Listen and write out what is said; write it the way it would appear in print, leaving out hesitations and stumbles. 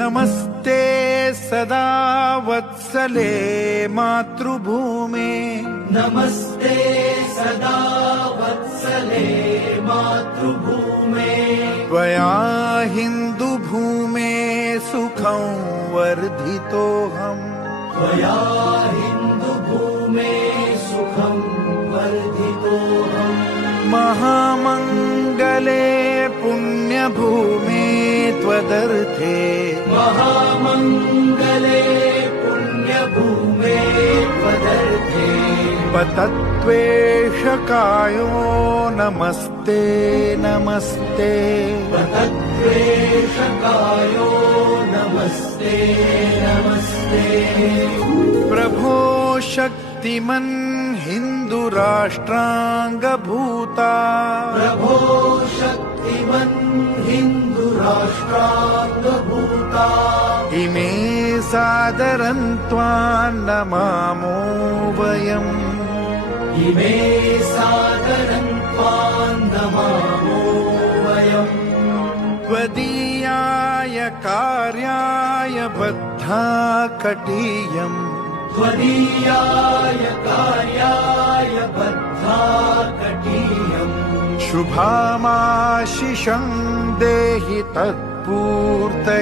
नमस्ते सदा वत्सले मातृभूमे नमस्ते सदा वत्सले मातृभूमे त्वया हिन्दुभूमे सुखं वर्धितोऽहम् त्वया हिन्दुभूमे सुखं वर्धितोऽहम् महामङ्गले पुण्यभूमे त्वदर्थे महामङ्गले पुण्यभूमे त्वदर्थे पतत्वेषकायो नमस्ते नमस्ते पतत्वेषकायो नमस्ते नमस्ते प्रभो शक्तिमन् हिन्दुराष्ट्राङ्गभूता प्रभो शक्तिमन् हिन्दुराष्ट्राङ्गभूता इमे सादरं त्वां नमामो वयम् इमे सादरं त्वां नमामो वयम् त्वदीयाय कार्याय बद्धा कटीयम् त्वदीयाय कार्याय बद्धा कटीयम् शुभामाशिषं देहि तत्पूर्तये